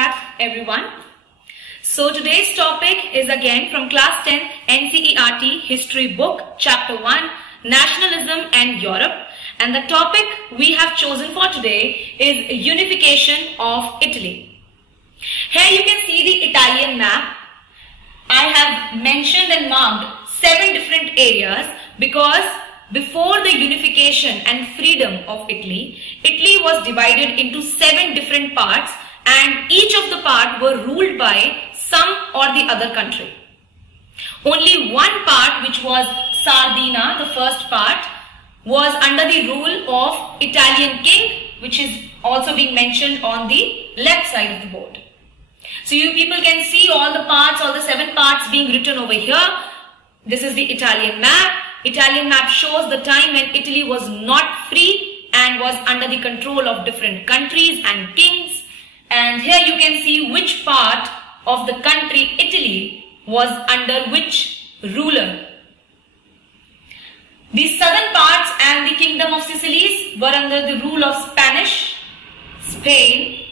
back everyone. So today's topic is again from class 10th NCERT history book chapter 1 Nationalism and Europe, and the topic we have chosen for today is unification of Italy. Here you can see the Italian map. I have mentioned and marked 7 different areas because before the unification and freedom of Italy, Italy was divided into 7 different parts, and each of the parts were ruled by some or the other country. Only one part, which was Sardinia, the first part, was under the rule of Italian king, which is also being mentioned on the left side of the board. So you people can see all the parts, all the 7 parts being written over here. This is the Italian map. Italian map shows the time when Italy was not free and was under the control of different countries and kings. And here you can see which part of the country Italy was under which ruler. The southern parts and the kingdom of Sicily were under the rule of Spain.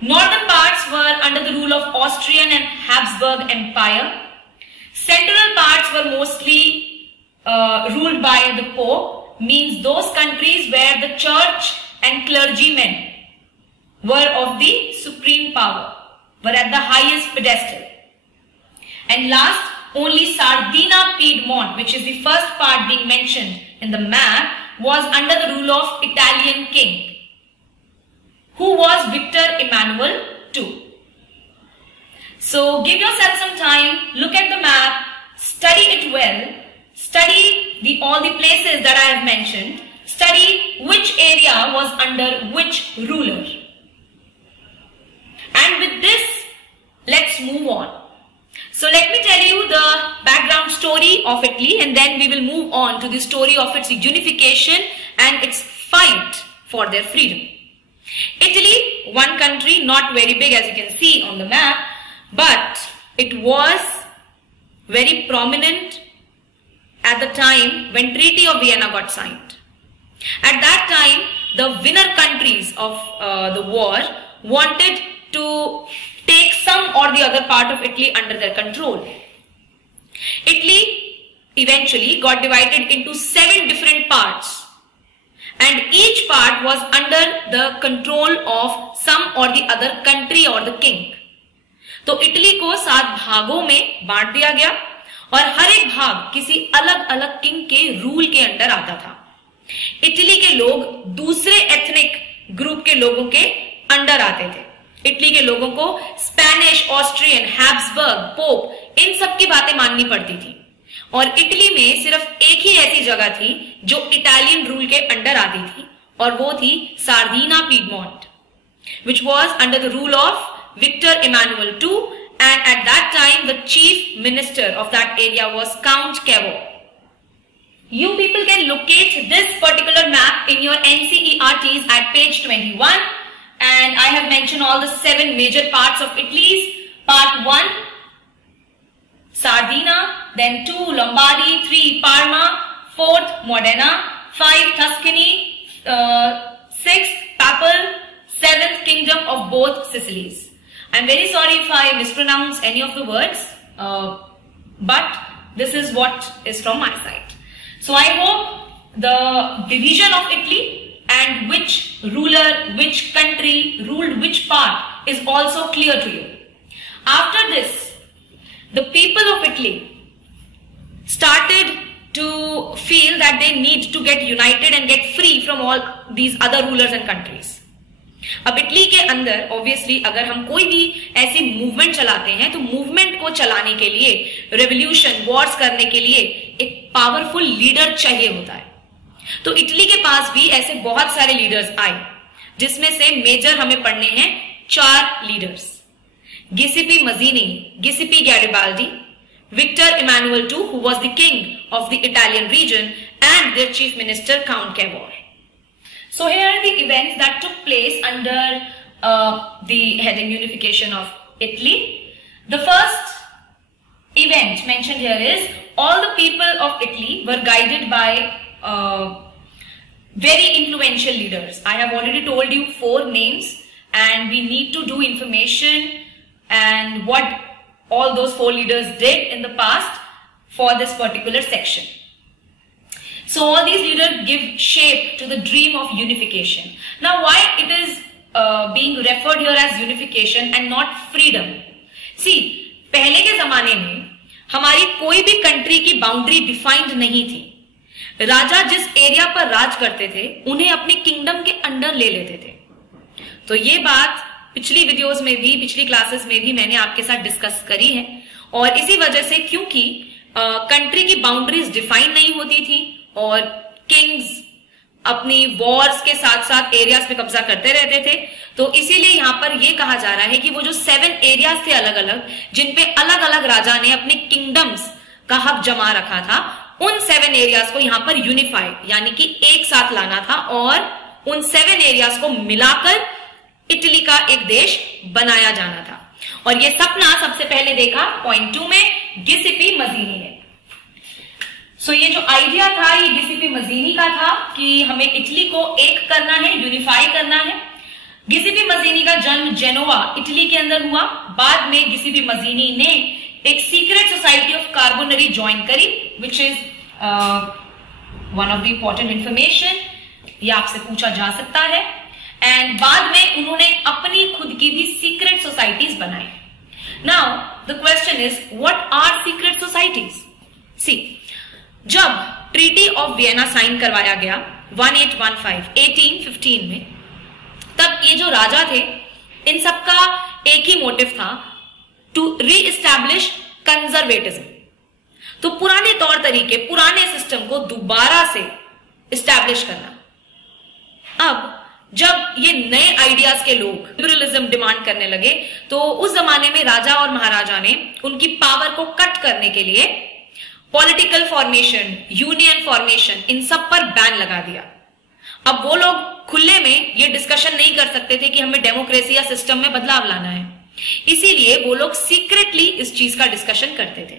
Northern parts were under the rule of Austrian and Habsburg Empire. Central parts were mostly ruled by the Pope, means those countries where the church and clergymen were of the supreme power, were at the highest pedestal. And last, only Sardinia Piedmont, which is the first part being mentioned in the map, was under the rule of Italian king, who was Victor Emmanuel II. So give yourself some time, look at the map, study it well, study all the places that I have mentioned, study which area was under which ruler. And with this, let's move on. So let me tell you the background story of Italy, and then we will move on to the story of its unification and its fight for their freedom. Italy, one country, not very big as you can see on the map, but it was very prominent at the time when Treaty of Vienna got signed. At that time, the winner countries of the war wanted to take some or the other part of Italy under their control. Italy eventually got divided into 7 different parts, and each part was under the control of some or the other country or the king. तो Italy को 7 भागों में बांट दिया गया और हर एक भाग किसी अलग अलग किंग के रूल के अंडर आता था. इटली के लोग दूसरे एथनिक ग्रुप के लोगों के अंडर आते थे. इटली के लोगों को स्पेनिश, ऑस्ट्रियन, हैब्सबर्ग, पोप, इन सब की बातें माननी पड़ती थी. और इटली में सिर्फ एक ही ऐसी जगह थी जो इटालियन रूल के अंडर आती थी, और वो थी Sardinha piedmont, which was under the rule of Victor Emmanuel II, and at that time the chief minister of that area was Count Cavour. You people can locate this particular map in your NCERTs at page 21, and I have mentioned all the 7 major parts of Italy's. Part 1, Sardinia, then 2, Lombardy, 3, Parma, 4th, Modena, 5, Tuscany, 6th, Papal, 7th, Kingdom of both Sicilies. I'm very sorry if I mispronounce any of the words, but this is what is from my side. So I hope the division of Italy and which ruler, which country ruled which part is also clear to you. After this, the people of Italy started to feel that they need to get united and get free from all these other rulers and countries. अब Italy के अंदर obviously अगर हम कोई भी ऐसी movement चलाते हैं तो मूवमेंट को चलाने के लिए, रेवोल्यूशन, वॉर्स करने के लिए एक पावरफुल लीडर चाहिए होता है. तो इटली के पास भी ऐसे बहुत सारे लीडर्स आए, जिसमें से मेजर हमें पढ़ने हैं 4 leaders: Giuseppe Mazzini, Giuseppe Garibaldi, Victor Emmanuel II, who was the king of the Italian region, and their chief minister Count Cavour. So here are the events that took place under the heading unification of Italy. The first event mentioned here is all the people of Italy were guided by very influential leaders. I have already told you 4 names. and we need to do information and what all those 4 leaders did in the past for this particular section. So all these leaders give shape to the dream of unification. Now why it is being referred here as unification and not freedom? See, पहले के जमाने में हमारी कोई भी country की boundary defined नहीं थी. राजा जिस एरिया पर राज करते थे उन्हें अपने किंगडम के अंडर ले लेते थे. तो ये बात पिछली वीडियोस में भी, पिछली क्लासेस में भी मैंने आपके साथ डिस्कस करी है. और इसी वजह से क्योंकि कंट्री की बाउंड्रीज डिफाइन नहीं होती थी और किंग्स अपनी वॉर्स के साथ साथ एरियाज पे कब्जा करते रहते थे, तो इसीलिए यहां पर यह कहा जा रहा है कि वो जो 7 एरियाज थे अलग अलग, जिन पे अलग अलग राजा ने अपने किंगडम्स का हक जमा रखा था, उन 7 एरियाज को यहां पर यूनिफाइड यानी कि एक साथ लाना था और उन 7 एरियाज को मिलाकर इटली का एक देश बनाया जाना था. और यह सपना सबसे पहले देखा पॉइंट 2 में गिसिपी मजीनी ने. सो ये जो आइडिया था ये गिसिपी मजीनी का था कि हमें इटली को एक करना है, यूनिफाई करना है. गिसिपी मजीनी का जन्म जेनोवा इटली के अंदर हुआ. बाद में गिसिपी मजीनी ने एक secret society of Carbonari join करी, which is one of the important information. ये आपसे पूछा जा सकता है. एंड बाद में उन्होंने अपनी खुद की भी सीक्रेट सोसाइटीज बनाई. Now the question is, what are secret societies? See, जब ट्रीटी ऑफ वियना साइन करवाया गया 1815 में, तब ये जो राजा थे इन सबका एक ही मोटिव था, टू रीइस्टैब्लिश कंजर्वेटिज्म. तो पुराने तौर तरीके, पुराने सिस्टम को दोबारा से इस्टेब्लिश करना. अब जब ये नए आइडियाज के लोग लिबरलिज्म डिमांड करने लगे, तो उस जमाने में राजा और महाराजा ने उनकी पावर को कट करने के लिए पॉलिटिकल फॉर्मेशन, यूनियन फॉर्मेशन, इन सब पर बैन लगा दिया. अब वो लोग खुले में ये डिस्कशन नहीं कर सकते थे कि हमें डेमोक्रेसी या सिस्टम में बदलाव लाना है, इसीलिए वो लोग सीक्रेटली इस चीज का डिस्कशन करते थे.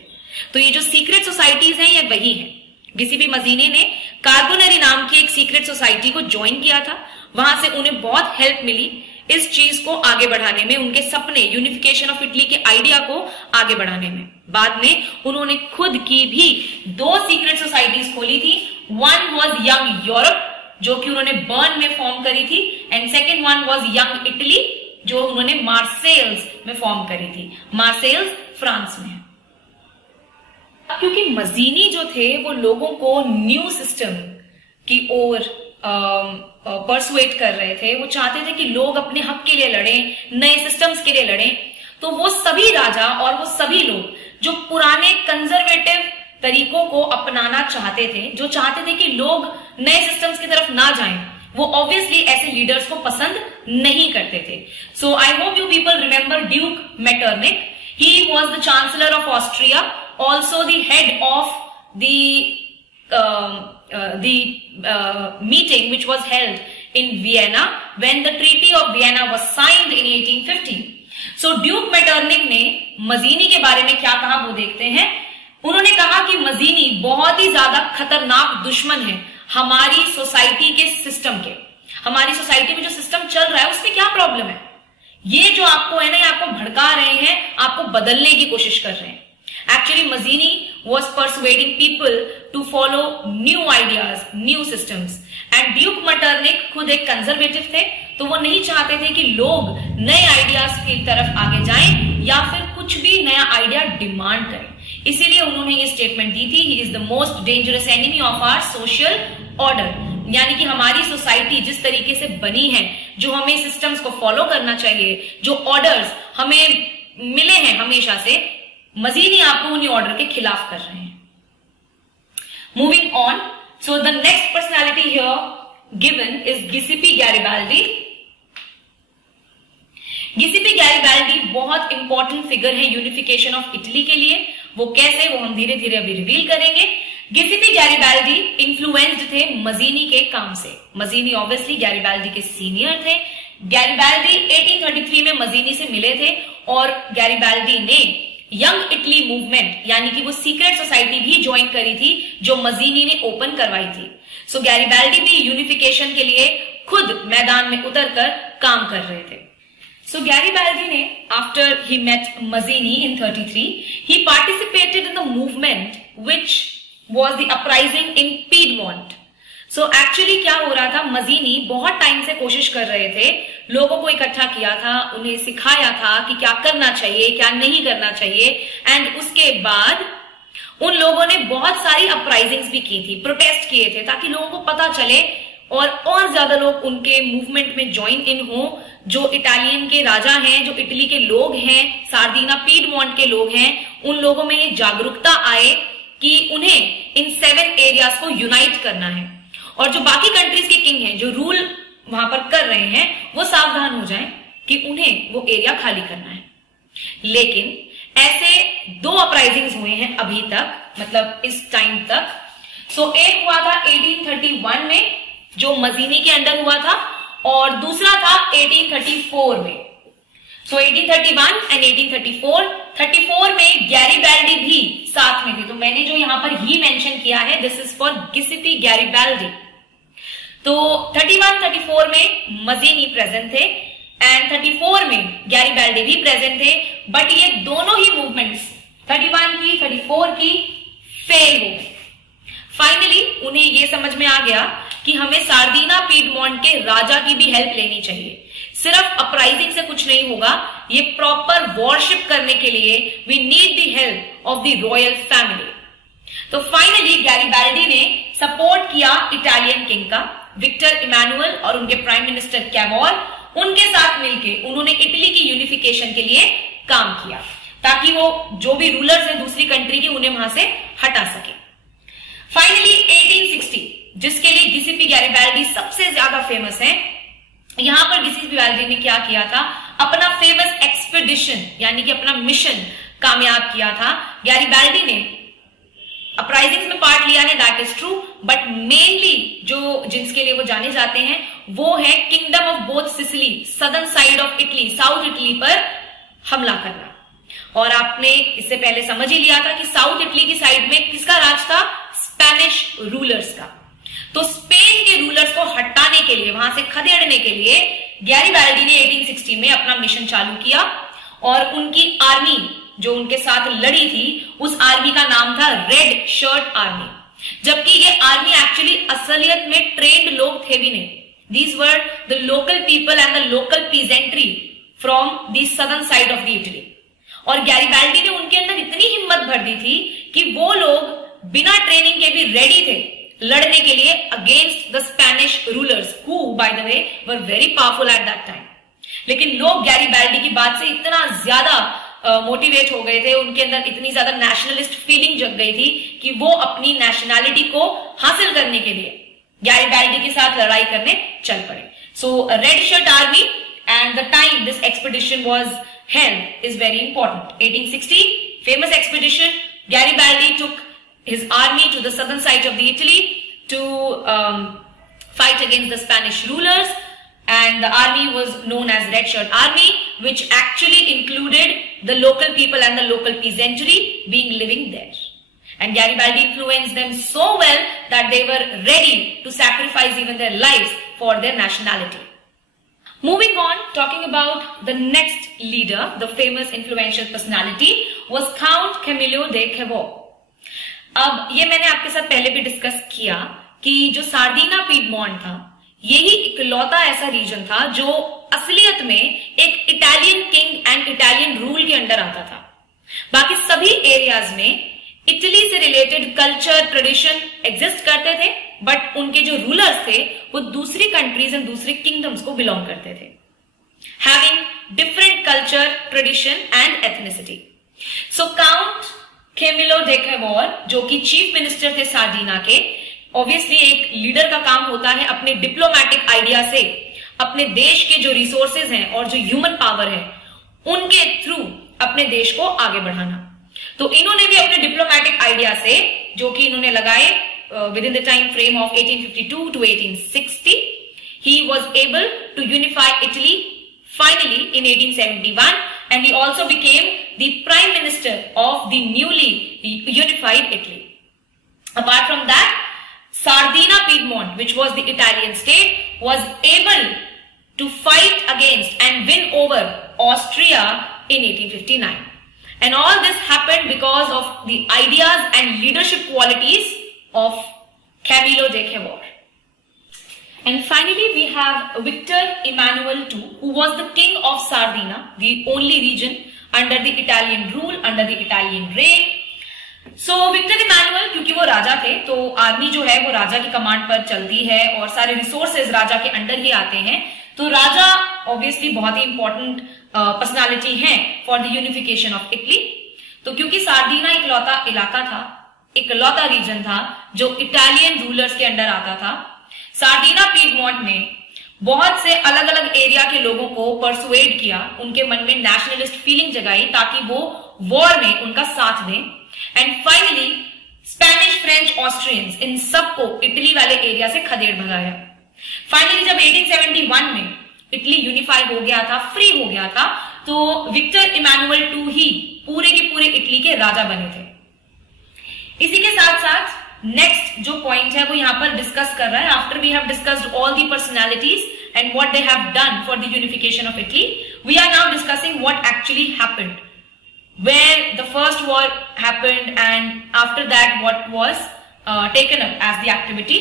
तो ये जो सीक्रेट सोसाइटीज हैं ये वही है. गिसिपी मजीनी ने कार्बोनरी नाम की एक सीक्रेट सोसाइटी को ज्वाइन किया था. वहां से उन्हें बहुत हेल्प मिली इस चीज को आगे बढ़ाने में, उनके सपने यूनिफिकेशन ऑफ इटली के आइडिया को आगे बढ़ाने में. बाद में उन्होंने खुद की भी 2 सीक्रेट सोसाइटीज खोली थी. वन वॉज यंग यूरोप, जो कि उन्होंने बर्न में फॉर्म करी थी, and second one was young Italy, जो उन्होंने मार्सेल्स में फॉर्म करी थी. मार्सेल्स फ्रांस में. क्योंकि मजीनी जो थे वो लोगों को न्यू सिस्टम की ओर परसुएट कर रहे थे. वो चाहते थे कि लोग अपने हक के लिए लड़ें, नए सिस्टम्स के लिए लड़ें. तो वो सभी राजा और वो सभी लोग जो पुराने कंजर्वेटिव तरीकों को अपनाना चाहते थे, जो चाहते थे कि लोग नए सिस्टम्स की तरफ ना जाएं, वो ऑब्वियसली ऐसे लीडर्स को पसंद नहीं करते थे. So I hope you people remember Duke Metternich. He was the chancellor of Austria, also the head of the meeting which was held in Vienna when the Treaty of Vienna was signed in 1850. So Duke Metternich ने मजीनी के बारे में क्या कहा वो देखते हैं. उन्होंने कहा कि मजीनी बहुत ही ज्यादा खतरनाक दुश्मन है हमारी सोसाइटी के सिस्टम के. हमारी सोसाइटी में जो सिस्टम चल रहा है उसमें क्या प्रॉब्लम है? ये जो आपको है ना, ये आपको भड़का रहे हैं, आपको बदलने की कोशिश कर रहे हैं. Actually, Mazzini was persuading people to follow new ideas, new systems. And Duke Metternich खुद एक कंजर्वेटिव थे, तो वो नहीं चाहते थे कि लोग नए आइडियाज की तरफ आगे जाएं या फिर कुछ भी नया आइडिया डिमांड करें. इसीलिए उन्होंने ये स्टेटमेंट दी थी, he is the most dangerous enemy of our social order. यानी कि हमारी सोसाइटी जिस तरीके से बनी है, जो हमें सिस्टम्स को फॉलो करना चाहिए, जो ऑर्डर्स हमें मिले हैं हमेशा से, मजीनी आपको उन्हीं ऑर्डर के खिलाफ कर रहे हैं. Moving on, so the next personality here given is गिसिपी Garibaldi. गिसिपी Garibaldi बहुत इंपॉर्टेंट फिगर है यूनिफिकेशन ऑफ इटली के लिए. वो कैसे, वो हम धीरे धीरे अभी रिवील करेंगे. गिसिपी गैरिबाल्डी इन्फ्लुएंस्ड थे मजीनी के काम से. मजीनी ऑब्वियसली गैरिबाल्डी के सीनियर थे. गैरिबाल्डी 1833 में मजीनी से मिले थे और गैरिबाल्डी ने यंग इटली मूवमेंट यानी कि वो सीक्रेट सोसाइटी भी ज्वाइन करी थी जो मजीनी ने ओपन करवाई थी. सो गैरिबाल्डी भी यूनिफिकेशन के लिए खुद मैदान में उतरकर काम कर रहे थे. So Garibaldi ne, after he met Mazzini in 33, he participated in the movement which was the uprising in Piedmont. So actually क्या हो रहा था, मजीनी बहुत टाइम से कोशिश कर रहे थे, लोगों को इकट्ठा किया था, उन्हें सिखाया था कि क्या करना चाहिए, क्या नहीं करना चाहिए, एंड उसके बाद उन लोगों ने बहुत सारी अपराइजिंग्स भी की थी, प्रोटेस्ट किए थे, ताकि लोगों को पता चले और ज्यादा लोग उनके मूवमेंट में ज्वाइन इन हो। जो इटालियन के राजा हैं, जो इटली के लोग हैं, सार्दिना पीडमोंट के लोग हैं, उन लोगों में ये जागरूकता आए कि उन्हें इन 7 एरियाज को यूनाइट करना है, और जो बाकी कंट्रीज के किंग हैं, जो रूल वहां पर कर रहे हैं, वो सावधान हो जाएं कि उन्हें वो एरिया खाली करना है। लेकिन ऐसे 2 अपराइजिंग्स हुए हैं अभी तक, मतलब इस टाइम तक। सो एक हुआ था 1831 में जो मजीनी के अंडर हुआ था, और दूसरा था 1834 में। सो 1831 एंड 1834। 34 में गैरिबाल्डी भी साथ में थे, तो मैंने जो यहां पर ही मेंशन किया है, दिस इज फॉर गिसिपी गैरिबाल्डी। तो 31-34 में मजीनी प्रेजेंट थे एंड 34 में गैरिबाल्डी भी प्रेजेंट थे, बट ये दोनों ही मूवमेंट्स 31 की 34 की फेल हो गई। फाइनली उन्हें ये समझ में आ गया कि हमें सार्दिना पीडमोंट के राजा की भी हेल्प लेनी चाहिए, सिर्फ अपराइजिंग से कुछ नहीं होगा, ये प्रॉपर वॉरशिप करने के लिए we need the help of the royal family. तो फाइनली गैरिबाल्डी ने सपोर्ट किया इटालियन किंग का, विक्टर इमैनुअल और उनके प्राइम मिनिस्टर कैवोर, उनके साथ मिलके उन्होंने इटली की यूनिफिकेशन के लिए काम किया, ताकि वो जो भी रूलर्स हैं दूसरी कंट्री के, उन्हें वहां से हटा सके। फाइनली 1860, जिसके लिए गिसिपी गैरिबाल्डी सबसे ज्यादा फेमस है, यहां पर गिसिपी गैरिबाल्डी ने क्या किया था, अपना फेमस एक्सपेडिशन यानी कि अपना मिशन कामयाब किया था। गैरिबाल्डी ने अपराइजिंग्स में पार्ट लिया है, that is true, but mainly जो जिसके लिए वो जाने जाते हैं वो है kingdom of both Sicily, southern side of Italy, south Italy पर हमला करना। और आपने इससे पहले समझ ही लिया था कि साउथ इटली की साइड में किसका राज था, स्पेनिश रूलर्स का। तो स्पेन के रूलर्स को हटाने के लिए, वहां से खदेड़ने के लिए गैरिबाल्डी ने 1860 में अपना मिशन चालू किया, और उनकी आर्मी जो उनके साथ लड़ी थी, उस आर्मी का नाम था रेड शर्ट आर्मी, जबकि ये आर्मी एक्चुअली असलियत में ट्रेंड लोग थे भी नहीं। These were the local people and the local peasantry from the southern side of the Italy. और गैरिबाल्डी ने उनके अंदर इतनी हिम्मत भर दी थी कि वो लोग बिना ट्रेनिंग के भी रेडी थे लड़ने के लिए against the Spanish rulers, who by the way were very powerful at that time. लेकिन लोग गैरिबाल्डी की बात से इतना ज्यादा मोटिवेट हो गए थे, उनके अंदर इतनी ज्यादा नेशनलिस्ट फीलिंग जग गई थी कि वो अपनी नेशनैलिटी को हासिल करने के लिए गैरिबाल्डी के साथ लड़ाई करने चल पड़े। So red shirt army and the time this expedition was held is very important. 1860 famous expedition, Garibaldi took his army to the southern side of the Italy to fight against the Spanish rulers, and the army was known as Red Shirt Army, which actually included the local people and the local peasantry being living there. And Garibaldi influenced them so well that they were ready to sacrifice even their lives for their nationality. Moving on, talking about the next leader, the famous influential personality was Count Camillo de Cavour. अब ये मैंने आपके साथ पहले भी discuss किया कि जो सार्दिना पीडमोंट था, यही इकलौता ऐसा रीजन था जो असलियत में एक Italian king and Italian rule के अंडर आता था। बाकी सभी एरियाज में इटली से रिलेटेड कल्चर ट्रेडिशन एग्जिस्ट करते थे, बट उनके जो रूलर्स थे वो दूसरी कंट्रीज एंड दूसरे किंगडम्स को बिलोंग करते थे, having different culture, tradition and ethnicity. So count Camillo de Cavour, जो कि चीफ मिनिस्टर थे सार्डिना के, ऑब्वियसली एक लीडर का काम होता है अपने डिप्लोमेटिक आइडिया से अपने देश के जो रिसोर्सेज हैं और जो ह्यूमन पावर है उनके थ्रू अपने देश को आगे बढ़ाना। तो इन्होंने भी अपने डिप्लोमेटिक आइडिया से, जो कि इन्होंने लगाए within the time frame of 1852 to 1860, he was able to unify Italy finally in 1871, and he also became the prime minister of the newly unified Italy. Apart from that, Sardina Piedmont, which was the Italian state, was able to fight against and win over Austria in 1859. And all this happened because of the ideas and leadership qualities of Camilo de Cavour. And finally, we have Victor Emmanuel II, who was the king of Sardinia, the only region under the Italian rule, under the Italian reign. So Victor Emmanuel, क्योंकि वो राजा थे, तो army जो है वो राजा की command पर चलती है और सारे रिसोर्सेज राजा के अंडर ही आते हैं. तो राजा ऑब्वियसली बहुत ही इंपॉर्टेंट पर्सनालिटी है for the unification of Italy. तो क्योंकि सार्डिना इकलौता इलाका था, इकलौता रीजन था जो इटालियन रूलर्स के अंडर आता था, सार्डिना पीडमोंट ने बहुत से अलग अलग एरिया के लोगों को परसुएड किया, उनके मन में नेशनलिस्ट फीलिंग जगाई ताकि वो वॉर में उनका साथ दें. And finally Spanish, French, Austrians इन सबको इटली वाले एरिया से खदेड़ भगाया. फाइनली जब 1871 में इटली यूनिफाई हो गया था, फ्री हो गया था, तो विक्टर इमैनुअल II ही पूरे के पूरे इटली के राजा बने थे. इसी के साथ साथ नेक्स्ट जो पॉइंट है वो यहां पर डिस्कस कर रहा है. After we have discussed all the personalities and what they have done for the unification of Italy, we are now discussing what actually happened, where the first war happened and after that what was taken up as the activity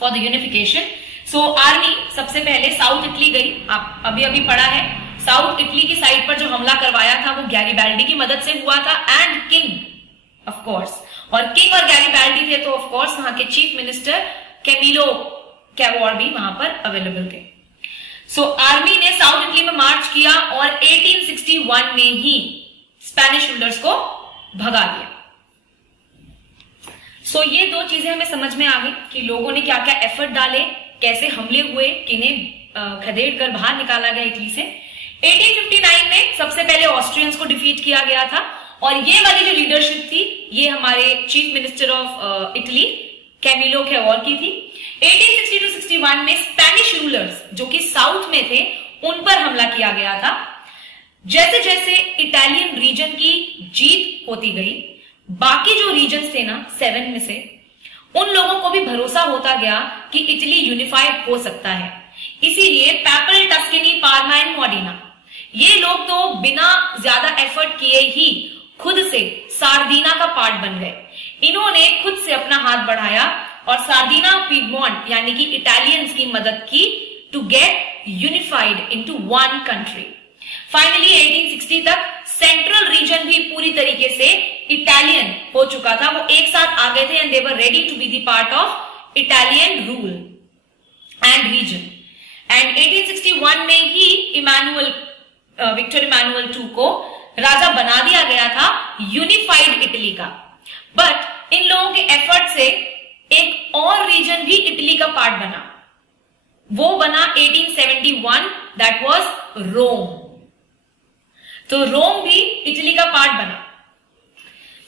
for the unification. So army सबसे पहले south Italy गई. आप अभी अभी पढ़ा है, south Italy की side पर जो हमला करवाया था वो गैरिबाल्डी की मदद से हुआ था एंड किंग ऑफ कोर्स. और किंग और गैरिबाल्डी थे तो ऑफ कोर्स वहां के चीफ मिनिस्टर कैमिलो कैवोर भी वहां पर अवेलेबल थे. सो आर्मी ने साउथ इटली में मार्च किया और 1861 में ही स्पेनिश रूलर्स को भगा दिया. सो ये दो चीजें हमें समझ में आ गई कि लोगों ने क्या क्या एफर्ट डाले, कैसे हमले हुए, किन्हें खदेड़ कर बाहर निकाला गया इटली से. 1859 में सबसे पहले ऑस्ट्रियंस को डिफीट किया गया था और ये वाली जो लीडरशिप थी ये हमारे chief minister of Italy Camillo Cavour की थी. 1860 to 61 में स्पेनिश रूलर्स जो कि साउथ में थे उन पर हमला किया गया था. जैसे जैसे इटालियन रीजन की जीत होती गई, बाकी जो रीजन्स थे ना 7 में से, उन लोगों को भी भरोसा होता गया कि इटली यूनिफाई हो सकता है. इसीलिए पैपल, टस्कनी, पार्मा एंड मॉडिना ये लोग तो बिना ज्यादा एफर्ट किए ही खुद से सार्डिना का पार्ट बन गए. इन्होंने खुद से अपना हाथ बढ़ाया और सार्डिना पीडमोंट यानी कि इटालियंस की मदद की to get unified into one country. Finally 1860 तक सेंट्रल रीजन भी पूरी तरीके से इटालियन हो चुका था. वो एक साथ आ गए थे and they were ready to be the part of Italian rule and region. And 1861 में ही विक्टर इमैनुअल II को राजा बना दिया गया था यूनिफाइड इटली का. बट इन लोगों के एफर्ट से एक और रीजन भी इटली का पार्ट बना. वो बना 1871, दैट वाज रोम. तो रोम भी इटली का पार्ट बना.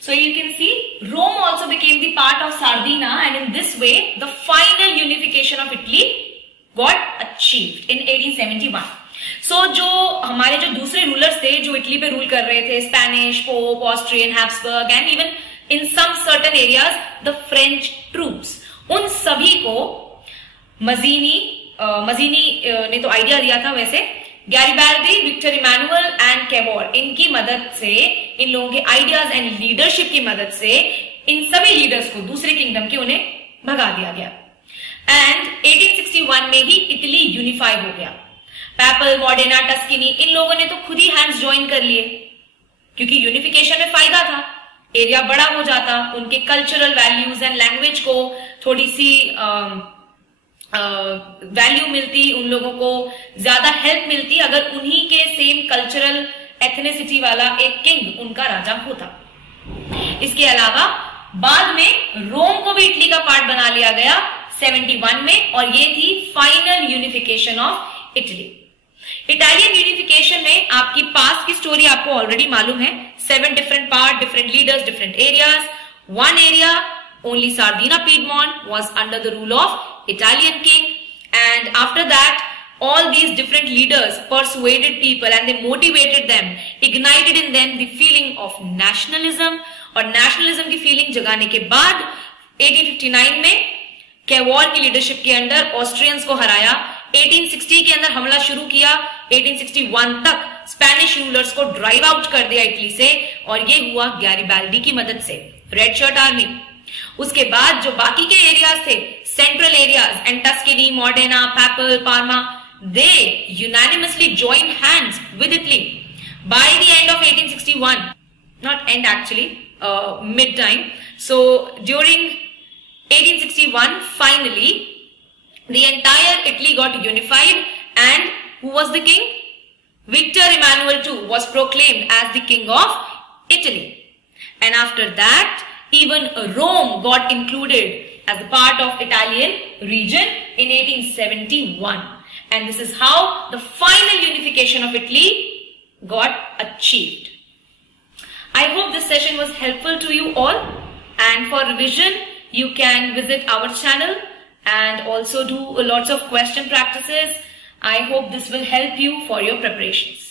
So you can see Rome also became the part of Sardinia and in this way the final unification of Italy got achieved in 1871. So जो हमारे जो दूसरे रूलर्स थे जो इटली पे रूल कर रहे थे, Spanish, pope, Austrian, Habsburg and even in some certain areas the French troops, उन सभी को मजीनी ने तो आइडिया दिया था. वैसे Garibaldi, Victor Emmanuel and Cavour, इनकी मदद से, इन लोगों के आइडियाज एंड लीडरशिप की मदद से इन सभी लीडर्स को दूसरे किंगडम के उन्हें भगा दिया गया. एंड 1861 में ही इटली यूनिफाई हो गया. पैपल, मॉडेना, टस्किनी, इन लोगों ने तो खुद ही हैंड्स ज्वाइन कर लिए क्योंकि यूनिफिकेशन में फायदा था, एरिया बड़ा हो जाता, उनके कल्चरल वैल्यूज एंड लैंग्वेज को थोड़ी सी वैल्यू मिलती, उन लोगों को ज्यादा हेल्प मिलती अगर उन्हीं के सेम कल्चरल एथनिसिटी वाला एक किंग उनका राजा होता. इसके अलावा बाद में रोम को भी इटली का पार्ट बना लिया गया 71 में और ये थी final unification of Italy. Italian unification में आपकी पास्ट की स्टोरी आपको ऑलरेडी मालूम है. 7 different part, different leaders, different areas. One area only Sardinia Piedmont was under the rule of Italian king, and after that all these different leaders persuaded people and they motivated them, ignited in them the feeling of nationalism. और nationalism की feeling जगाने के बाद 1859 में Cavour की leadership के under Austrians को हराया. 1860 के अंदर हमला शुरू किया, 1861 तक स्पेनिश रूलर्स को ड्राइव आउट कर दिया इटली से, और ये हुआ गैरिबाल्डी की मदद से, रेड शर्ट आर्मी। उसके बाद जो बाकी के एरियाज थे, central areas and Tuscany, Modena, Papal, Parma, they unanimously joined hands with Italy. By the end of 1861, not end actually, mid time. So during 1861, finally, the entire Italy got unified, and who was the king? Victor Emmanuel II was proclaimed as the king of Italy. And after that, even Rome got included as a part of Italian region in 1871. And this is how the final unification of Italy got achieved. I hope this session was helpful to you all, and for revision you can visit our channel and also do lots of question practices. I hope this will help you for your preparations.